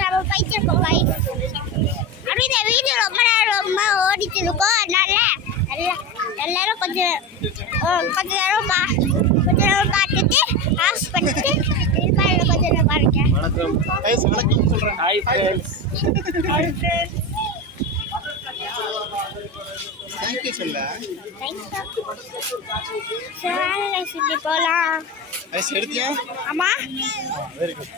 நம்ம போயிட்டு இருக்கோம். அப்படி இந்த வீடியோ ரொம்ப நேரமா ஓடிட்டு இருக்கோம். அதனால எல்லாரும் கொஞ்சம் நேரம் பார்த்துட்டு ஆஃப் பண்ணிட்டு கொஞ்சம் நேரம் பாருங்க. வணக்கம். வணக்கம் சொல்றேன். Hi friends. தேங்க் யூ சொல்ல. சரி போலாம். ஐஸ் எடுத்தியா? ஆமா வெரி குட்.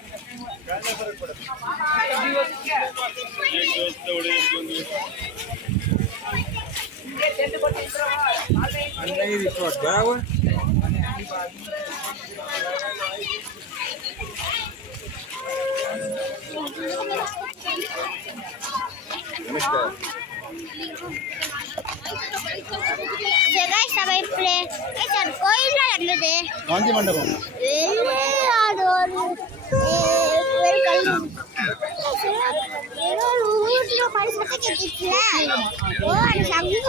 கோயில்ல இருந்தது காந்தி மண்டபம். அது ஒரு ஊர்ல பரிசு கேட்டுச்சுல. ஓ அது சங்கு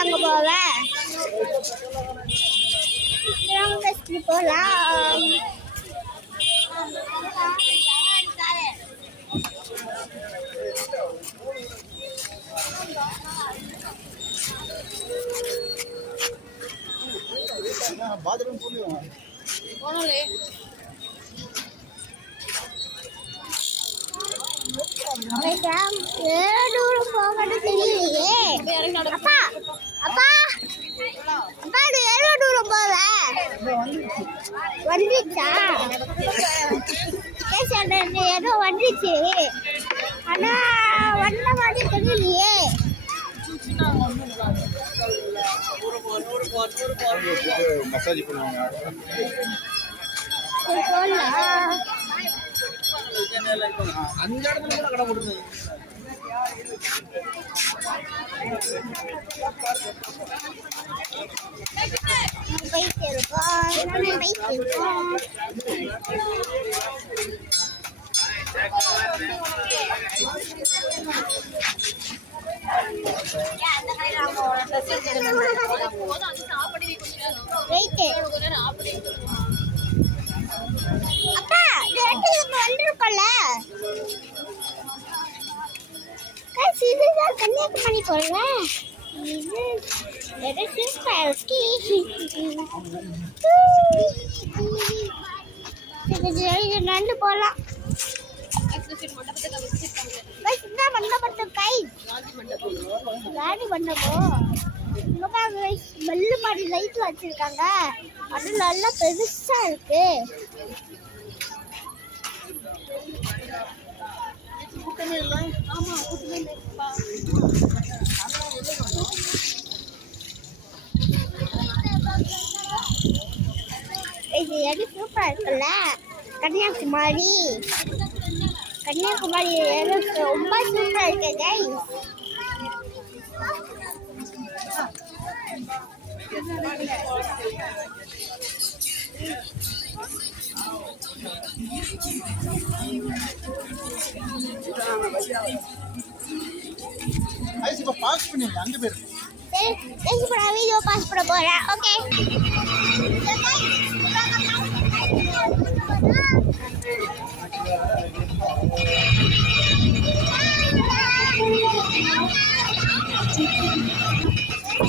அங்க போவேன். போலாம். பாத்ரூம் போடுவோம். தூரம் போகணும் தெரியலையே. அப்பா அப்பா அப்பா நீ எவ்வளோ தூரம் போவ? வந்துச்சா? ஏதோ வந்துச்சு. ஆனா வந்த மாதிரி தெரியலையே. மசாஜ் பண்ணுவாங்க. அந்த இடத்துல கூட கடை போட்டுருங்க. போயிட்டு இருக்கோம். அப்பா வந்திருக்கோம்ல, இதுதான் கன்னியாகுமரி போல. இது நண்டு போலாம். மண்டபத்து கை காடி மண்டபம். வெள்ளு மாதிரி லைட் வச்சிருக்காங்க. அது நல்லா பெருசா இருக்கு. இது எது சூப்பரா இருக்குல்ல. கன்னியாகுமரி ரொம்ப சூப்பரா இருக்கு கைஸ். பண்ணிடுங்க அங்கே போயிருக்கு. சரி கைஸ் இப்போ நான் வீடியோ பாஸ் பண்ண போகிறேன். ஓகே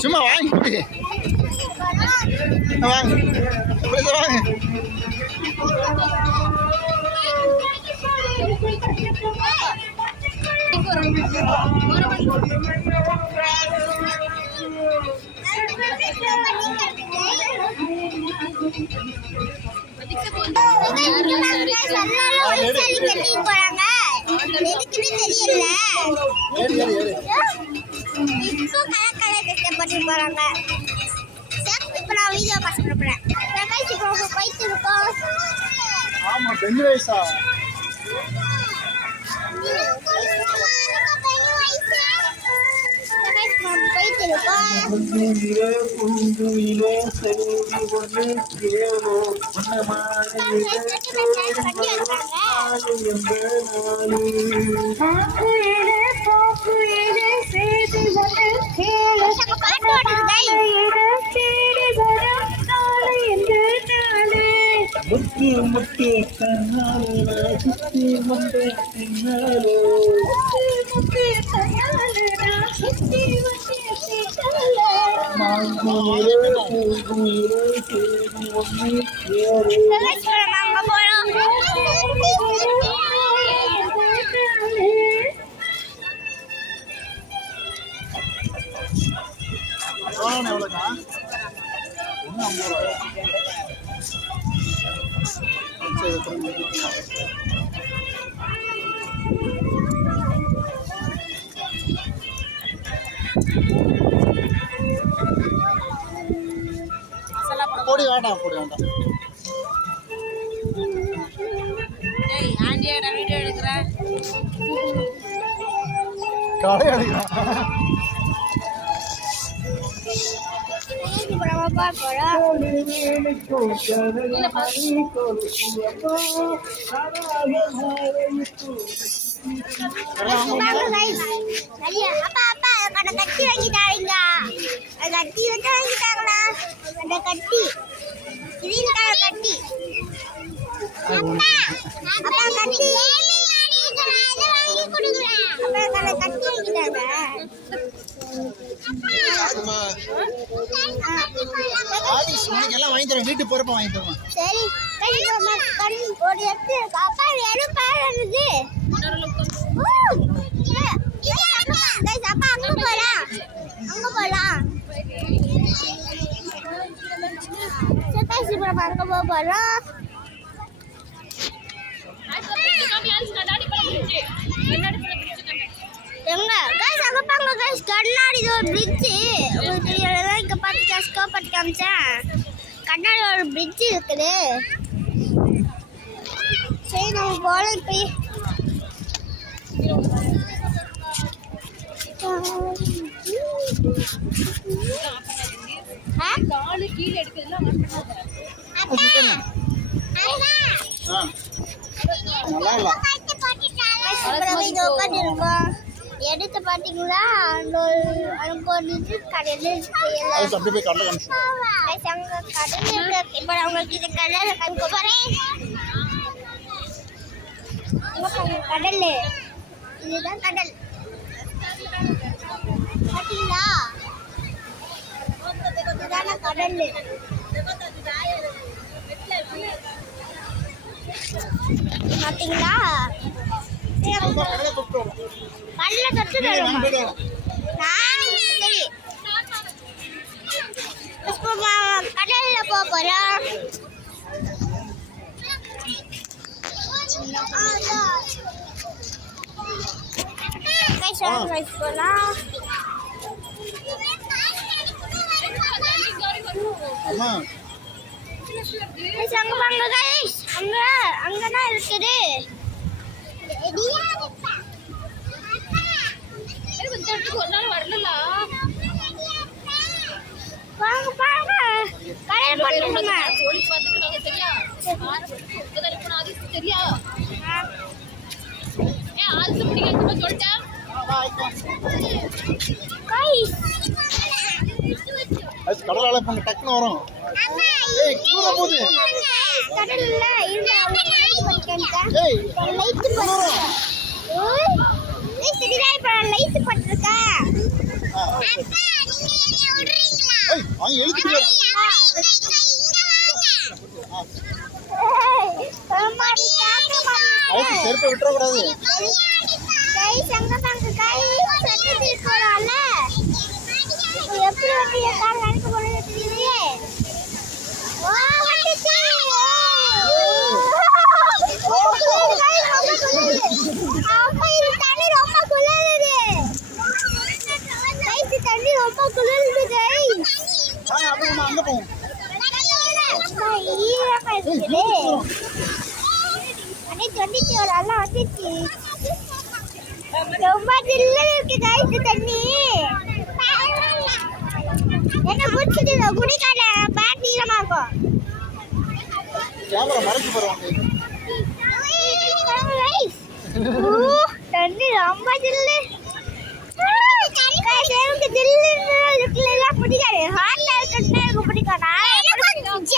சும்மா வாங்க இப்படி வாங்க இப்படி வாங்க. ஆமா பெண் வயசா முத்து முத்து கண்ணாலே சுத்தி வந்த பின்னாலே மாங்குயிலே பூங்குயிலே தேடி ஒன்று சேரு. எவ்வளோக்கா? ஒன்று 50 ரூபாயா? பொடி வேண்டாம் பொடி வேண்டாம். கடை அடிக்கலாம். கட்டி வாங்கிட்டாங்க. கட்டி வச்சு வாங்கிட்டாங்களா? அந்த கட்டி கிரீன் கலர் கட்டி. அப்பா கட்டி கட்டி வாங்கிட்டாங்க. எல்லாம் வாங்கி தரேன் வீட்டுக்கு போறப்ப வாங்கி தருவேன். சரி ஒரு எடுத்து அப்பா வெறும் பாருது. அப்பா அங்க போலாம் அங்க போலாம். அங்க போறோம். எங்க கைஸ் அங்க பாங்க கைஸ் கண்ணாடி ஒரு பிரிட்ஜ். உங்களுக்கு தெரியலதான் இங்க பார்த்து ஸ்கோப் பண்ணி காமிச்சேன். கண்ணாடி ஒரு பிரிட்ஜ் இருக்குது. சரி நம்ம போலாம் இப்போ. கீழே எடுக்கிறதுலாம் நல்லா இல்ல எடுத்து பாத்தீங்களா? அங்க ஒரு இது கடையில இருக்கு. அப்படியே போய் கடலை காமிச்சு இப்ப அவங்களுக்கு இது கடல்ல காமிக்க போறேன். கடல் இதுதான் கடல் பாத்தீங்களா? இதுதான கடல். பாத்தீங்களா? கடல்ல தொட்டு தருமா? சரி கடல்ல போறோம். போலாம். அம்மா அங்க வாங்க गाइस. அங்கதான் இருக்குது. ஒரு நாள் வரல. வாங்க பாருங்க கடையில போட்டுருங்க. போலீஸ் பாத்துக்கிறாங்க சரியா? இப்பதான் இப்போ அது சரியா? ஆல்சு பிடிக்க சொல்லிட்டேன். गाइस கடல் அலை பண்ண டக்குன்னு வரும். ஏய் கீழ போகுது. கடல்ல இருங்க லைட் பண்ணிட்டேன். ஏய் லைட் பண்ணுங்க. ஓய் ஏய் சரிடா இப்ப லைட் பண்றேன். அப்பா நீங்க என்ன விடுறீங்களா? ஏய் அவன் எழுதிட்டு மாடி காக்க மாடி. அவன் செருப்பை விட்டுற கூடாது. கை சங்க சங்க கை செத்து போறால. இப்போ எப்படி வந்து கால் அடிக்க போறது தெரியலையே. ஓ வந்துச்சு. ஓ கை ரொம்ப குளிருது. அப்பா இது தண்ணி ரொம்ப குளிருது. கைக்கு தண்ணி ரொம்ப குளிருது கை. அப்ப நம்ம அங்க போவோம். ஈரமா இருக்குது. அன்னைக்கு வந்துச்சு ஒரு அண்ணா வந்துச்சு. ரொம்ப ஜில்லுன்னு இருக்கு கைக்கு தண்ணி. என்ன முடிச்சுட்டு குடிக்காத பேட் நீளமா இருக்கும். கேமரா மறைச்சு போறாங்க. தண்ணி ரொம்ப ஜில்லு. எனக்கு ஜில்லுன்னு இருக்குலாம் பிடிக்காது. ஹாட்டா இருக்குன்னா எனக்கு பிடிக்கும்.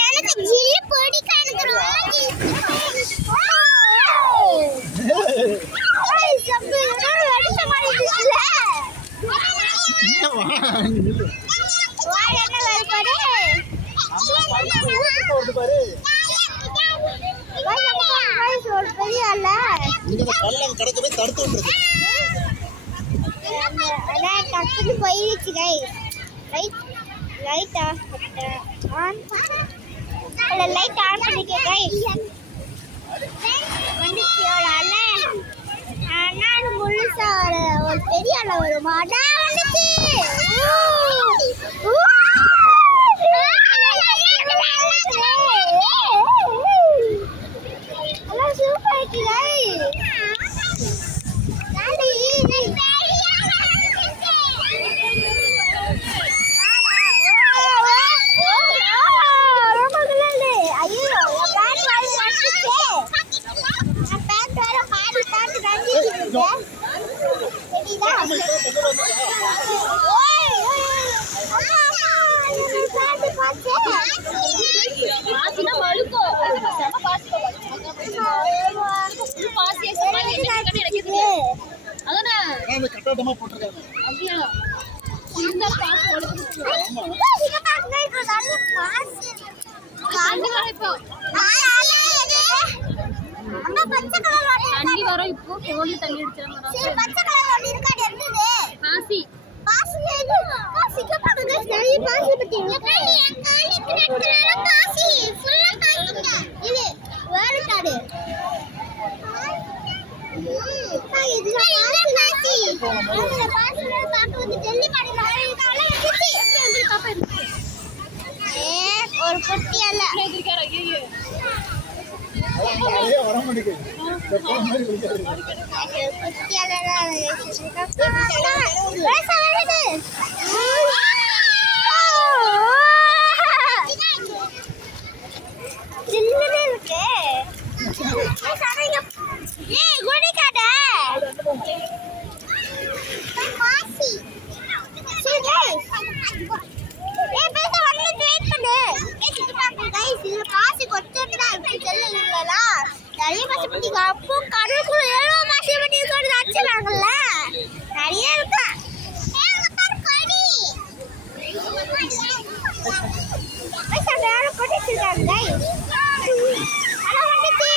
எனக்கு ஜில்லு பிடிக்கும். எனக்கு ரொம்ப கடற்கரை தடுத்து விட்டுருக்கு. போயிடுச்சு கை லைட் ஆன் பண்ணிக்க கை வந்துச்சு ஒரு அலை. ஆனால் முழுசா ஒரு பெரிய அலை வருமா? அதான் வந்துச்சு. சூப்பர் இருக்கு பாசினா வழுக்கும். செம பாசி. பாசி சமாளி எனக்கு தெரியாது. அதானே அந்த கட்டாட்டமா போட்டுருக்காங்க. அப்படியா? இந்த பாசி வழுக்கும். தண்ணி வர இப்போ. தண்ணி வரும் இப்போ. கோழி தண்ணி அடிச்சாங்க. பச்சை கலர் ஒண்ணு இருக்காது என்னது? பாசி. பாசி ஏது? பாசிக்கு பாருங்க நிறைய பாசி பத்திங்க. என் காலுக்கு நடுவுல பாசி ஃபுல்லா பாசிங்க. இது வேற காடு. இது பாசி. அந்த பாசில பாக்க வந்து டெல்லி மாடில கால வந்துச்சு. எப்படி வந்து பாப்பா இருக்கு. ஒரு குட்டி அல்ல. எதிர்க்கார ஐயோ. நிறைய வர மாட்டேங்குது. பெட்ரோல் மாதிரி குடிக்காது. குட்டி அல்ல. பேச வருது. ஜில்லுன்னு இருக்கு. ஏய் குடிக்காத. பாசி. சரி गाइस. ஏய் பேச வந்து வெயிட் பண்ணு. गाइस இது பாசி கொச்சட்டா இருக்கு செல்லுங்களா. நிறைய பாசி பத்திங்க. அப்போ கடலுக்குள்ள ஏழோ பாசி பத்தி சொல்றது அடிச்சாங்கல்ல. நிறைய இருக்கு. ஏய் பாரு கொடி. பேச வேற கொடி வச்சிருக்காங்க गाइस. அட வந்துச்சு.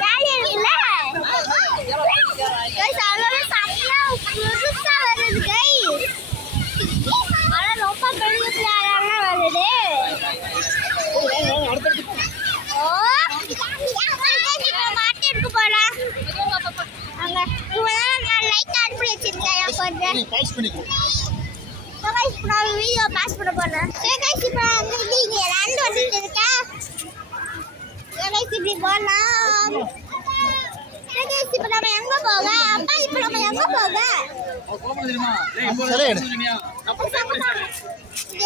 ஜாலியா இருக்குல்ல? गाइस அவ்வளவு சாப்பிட்டா புதுசா வருது गाइस. ஆனா ரொம்ப பெரிய பிளாரா வருது. ஓ மாட்டி எடுக்க போறேன். அங்க இவன் நான் லைட் ஆன் பண்ணி வச்சிருக்கேன். கொஞ்சம் நீ பாஸ் பண்ணிக்கோ. गाइस நான் வீடியோ பாஸ் பண்ண போறேன். गाइस இப்போ அங்க இங்க லேண்ட் வந்துட்டு இருக்கா. गाइस இப்படி போலாம். गाइस இப்போ நம்ம எங்க போக? அப்பா இப்போ நம்ம எங்க போக? சரி எடு.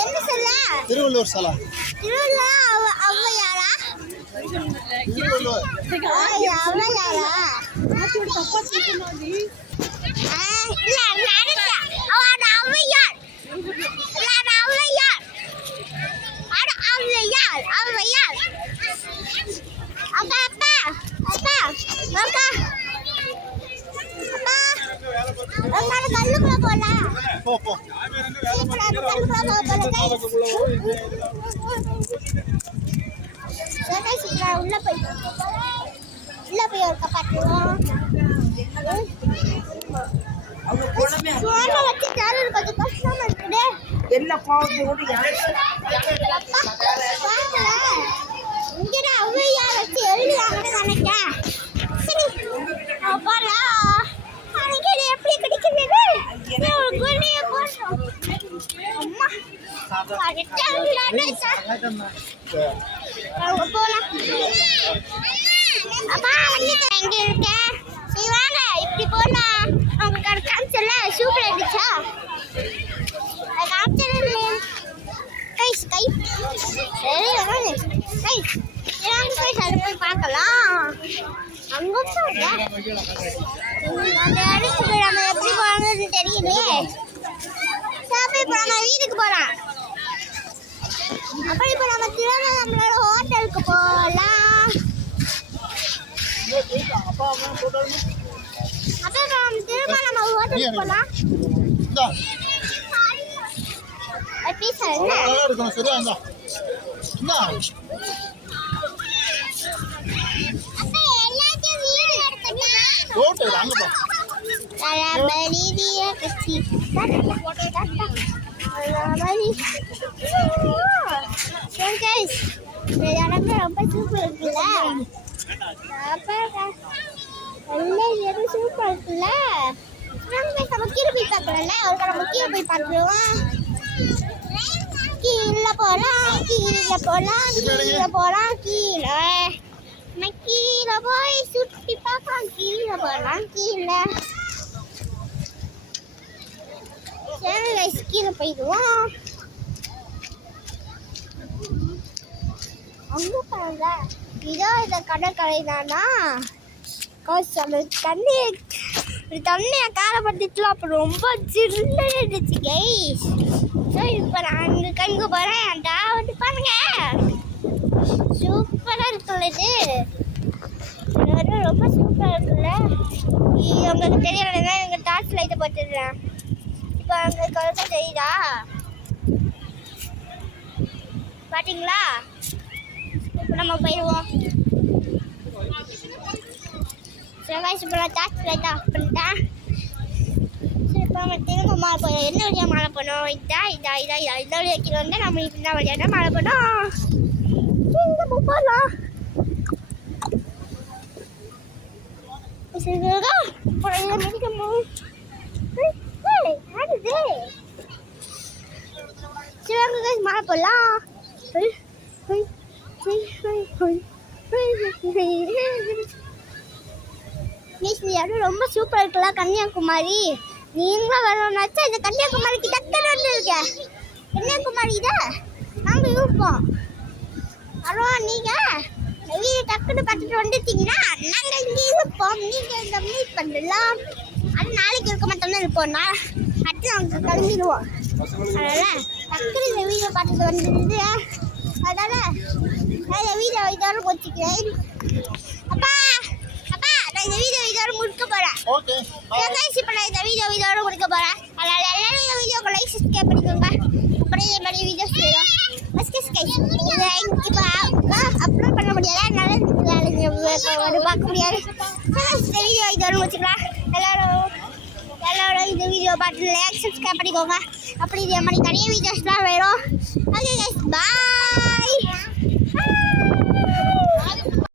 என்ன சொல்ல? திருவள்ளூர் சலா. திருவள்ளூர் ஔவையாரா? அவ்வளோதாரா இல்ல நடந்த அவன் ஔவையார் இல்ல ஔவையார் ஔவையார் அப்பா அப்பா அப்பா அப்பா அப்பா கல்லுக்குள்ள போலாம் போ போ உள்ள போய் ஒரு கப்பாட்டுவோம் வச்சு ஜாலர் கொஞ்சம் கஷ்டமா இருக்குது இங்கதான் அவ்வையா வச்சு எழுதுவாங்கன்னு நினைக்கிறேன் சரி போலாம் அன்னைக்கு இது எப்படி கிடைக்கிறது குழிய போட்டோம் அம்மா போலாம் அப்பா வந்துட்டேன் எங்க இருக்க நீ வாங்க இப்படி போலாம் அவங்க காமிச்சல சூப்பர் இருந்துச்சா காமிச்சல கைஸ் கை சரி கைஸ் நாங்க போய் சரி போய் பார்க்கலாம் அங்க அந்த இடத்துக்கு நம்ம எப்படி போறோம்னு தெரியலையே சாப்பி இப்போ நம்ம வீட்டுக்கு போறோம் அப்புறம் இப்போ நம்ம திரும்ப நம்மளோட ஹோட்டலுக்கு போகலாம் அப்போ நம்ம திரும்ப நம்ம ஹோட்டலுக்கு போகலாம் பீஸா என்ன இருக்கணும் சரியா இருந்தா என்ன அப்பா எல்லாத்தையும் வீடு எடுத்துட்டா ரோட்டு அங்க போ தரபலிதிய கச்சி ரொம்ப சூப்பர் இருக்குல்ல சூப்பர் இருக்குல்ல நம்ம கீழே போய் பார்க்கலாம்ல ஒரு நம்ம கீழே போய் பார்க்கலாம் கீழே போலாம் கீழே போலாம் கீழே போலாம் கீழே நம்ம கீழே போய் சுற்றி பார்க்கலாம் கீழே போலாம் கீழே சரி guys, கீழே போயிடுவோம் அங்கே பாருங்க இதோ இந்த கடற்கரை தானா நம்ம தண்ணியை காலப்பட்டுச்சுல அப்போ ரொம்ப ஜில்லுன்னு இருந்துச்சு கைஸ் ஸோ இப்போ நான் அங்கே கண்கு போகிறேன் அண்டா வந்து பாருங்க சூப்பராக இருக்குல்ல இது ரொம்ப சூப்பராக இருக்குல்ல உங்களுக்கு தெரியலன்னா எங்கள் டார்ச் லைட்டை போட்டுடுறேன் இப்போ அங்கே கலக்க தெரியுதா பார்த்தீங்களா இப்போ நம்ம போயிடுவோம் இப்போ நான் டார்ச் லைட்டை ஆஃப் பண்ணிட்டேன் சரி இப்போ நம்ம திரும்ப மாலை போய் என்ன வழியாக மாலை பண்ணோம் இதா இந்த வழியாக கீழே வந்து நம்ம இந்த வழியாக மாலை பண்ணோம் இங்கே போகலாம் மாலை போடலாம் ரொம்ப சூப்பரா இருக்குல்ல கன்னியாகுமரி நீங்களும் வரணும்னாச்சா இந்த கன்னியாகுமரிக்கு டக்குன்னு வந்துருக்க கன்னியாகுமரி தான் நாங்க இருப்போம் அப்புறம் நீங்க வீடு டக்குன்னு பார்த்துட்டு வந்துட்டீங்கன்னா நாங்கள் இங்கே இருப்போம் நீங்கள் இந்த மீட் பண்ணலாம் அது நாளைக்கு இருக்க மாட்டோம்னு இருப்போம்னா அடுத்து நாங்கள் கிளம்பிடுவோம் அதனால் டக்குன்னு இந்த வீடியோ பார்த்துட்டு வந்துருந்து அதனால் நான் இந்த வீடியோ இதோட வச்சுக்கிறேன் அப்பா அப்பா நான் இந்த வீடியோ இதோட முடிக்க போகிறேன் ஓகே இப்போ நான் இந்த வீடியோ இதோட முடிக்க போகிறேன் அதனால் எல்லாரும் இந்த வீடியோக்கு லைக் சப்ஸ்கிரைப் பண்ணிக்கோங்க அப்படியே இதே மாதிரி வீடியோஸ் வரும் இப்போ அப்லோட் பண்ண முடியாது அதனால பார்க்க முடியாது இந்த வீடியோ இதோட முடிச்சுக்கலாம் எல்லாரும் இந்த வீடியோ பார்த்து லைக் சப்ஸ்கிரைப் பண்ணிக்கோங்க அப்படி இதே மாதிரி நிறைய வீடியோஸ்லாம் வரும் ஓகே கைஸ் பாய்